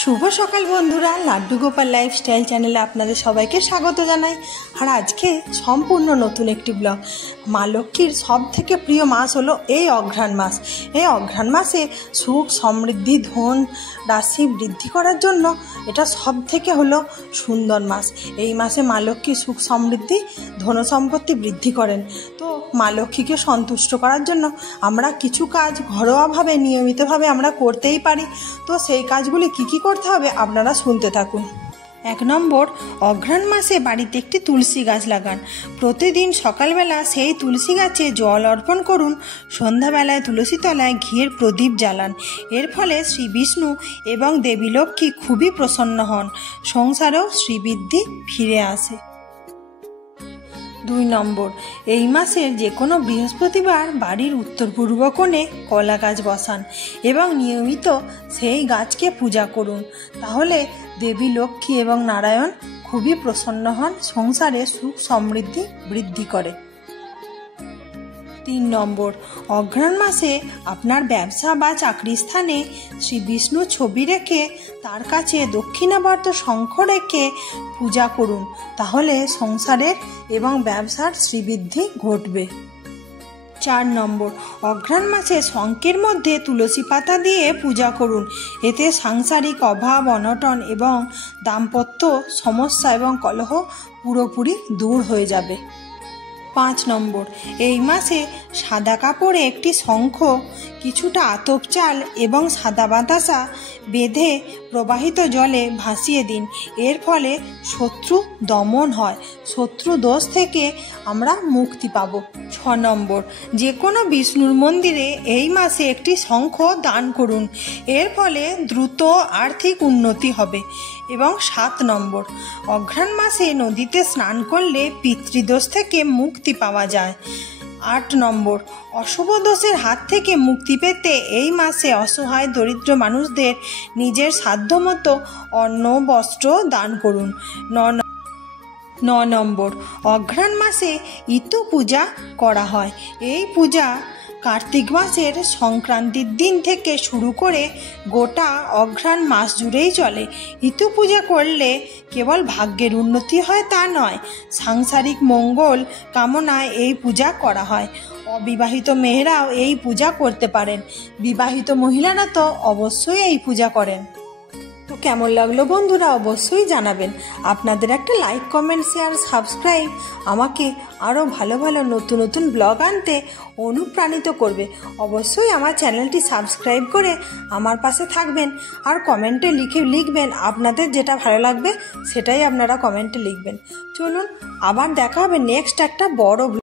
শুভ সকাল বন্ধুরা, লাড্ডু গোপাল লাইফস্টাইল চ্যানেলে আপনাদের সবাইকে স্বাগত জানাই। আর আজকে সম্পূর্ণ নতুন একটি ব্লগ। মা লক্ষ্মীর সব থেকে প্রিয় মাস হলো এই অঘ্রাণ মাস। এই অঘ্রাণ মাসে সুখ সমৃদ্ধি ধন রাশি বৃদ্ধি করার জন্য এটা সব থেকে হলো সুন্দর মাস। এই মাসে মা লক্ষ্মী সুখ সমৃদ্ধি ধন সম্পত্তি বৃদ্ধি করেন। তো মা লক্ষ্মীকে সন্তুষ্ট করার জন্য আমরা কিছু কাজ ঘরোয়াভাবে নিয়মিতভাবে আমরা করতেই পারি। তো সেই কাজগুলি কী কী করতে হবে আপনারা শুনতে থাকুন। 1 নম্বর, অঘ্রাণ মাসে বাড়িতে একটি তুলসী গাছ লাগান। প্রতিদিন সকালবেলা সেই তুলসী গাছে জল অর্পণ করুন। সন্ধ্যাবেলায় তুলসী তলায় ঘিয়ের প্রদীপ জ্বালান। এর ফলে শ্রী বিষ্ণু এবং দেবী লক্ষ্মী খুবই প্রসন্ন হন। সংসারেও শ্রীবৃদ্ধি ফিরে আসে। 2 নম্বর, এই মাসের যে কোনো বৃহস্পতিবার বাড়ির উত্তর পূর্ব কোণে কলা গাছ বসান এবং নিয়মিত সেই গাছকে পূজা করুন। তাহলে দেবী লক্ষ্মী এবং নারায়ণ খুবই প্রসন্ন হন, সংসারে সুখ সমৃদ্ধি বৃদ্ধি করে। 3 নম্বর, অঘ্রাণ মাসে আপনার ব্যবসা বা চাকরির স্থানে শ্রী বিষ্ণুর ছবি রেখে তার কাছে দক্ষিণাবর্ত শঙ্খ রেখে পূজা করুন। তাহলে সংসারের এবং ব্যবসার শ্রীবৃদ্ধি ঘটবে। 4 নম্বর, অঘ্রাণ মাসে শঙ্খের মধ্যে তুলসী পাতা দিয়ে পূজা করুন। এতে সাংসারিক অভাব অনটন এবং দাম্পত্য সমস্যা এবং কলহ পুরোপুরি দূর হয়ে যাবে। 5 নম্বর, এই মাসে সাদা কাপড়ে একটি শঙ্খ, কিছুটা আতপ চাল এবং সাদা বাতাসা বেঁধে প্রবাহিত জলে ভাসিয়ে দিন। এর ফলে শত্রু দমন হয়, শত্রু দোষ থেকে আমরা মুক্তি পাব। 6 নম্বর, যে কোনো বিষ্ণুর মন্দিরে এই মাসে একটি শঙ্খ দান করুন। এর ফলে দ্রুত আর্থিক উন্নতি হবে। এবং 7 নম্বর, অঘ্রাণ মাসে নদীতে স্নান করলে পিতৃদোষ থেকে মুক্তি পাওয়া যায়। 8 নম্বর, অশুভ দোষের হাত থেকে মুক্তি পেতে এই মাসে অসহায় দরিদ্র মানুষদের নিজের সাধ্যমতো অন্ন বস্ত্র দান করুন। 9 নম্বর, অঘ্রাণ মাসে ইতু পূজা করা হয়। এই পূজা কার্তিক মাসের সংক্রান্তির দিন থেকে শুরু করে গোটা অঘ্রাণ মাস জুড়েই চলে। ইতু পূজা করলে কেবল ভাগ্যের উন্নতি হয় তা নয়, সাংসারিক মঙ্গল কামনায় এই পূজা করা হয়। অবিবাহিত মেয়েরাও এই পূজা করতে পারেন, বিবাহিত মহিলারা তো অবশ্যই এই পূজা করেন। তো কেমন লাগলো বন্ধুরা অবশ্যই জানাবেন। আপনাদের একটা লাইক কমেন্ট শেয়ার সাবস্ক্রাইব আমাকে আরও ভালো ভালো নতুন নতুন ব্লগ আনতে অনুপ্রাণিত করবে। অবশ্যই আমার চ্যানেলটি সাবস্ক্রাইব করে আমার পাশে থাকবেন আর কমেন্টে লিখবেন আপনাদের যেটা ভালো লাগবে সেটাই আপনারা কমেন্টে লিখবেন। চলুন আবার দেখা হবে নেক্সট একটা বড়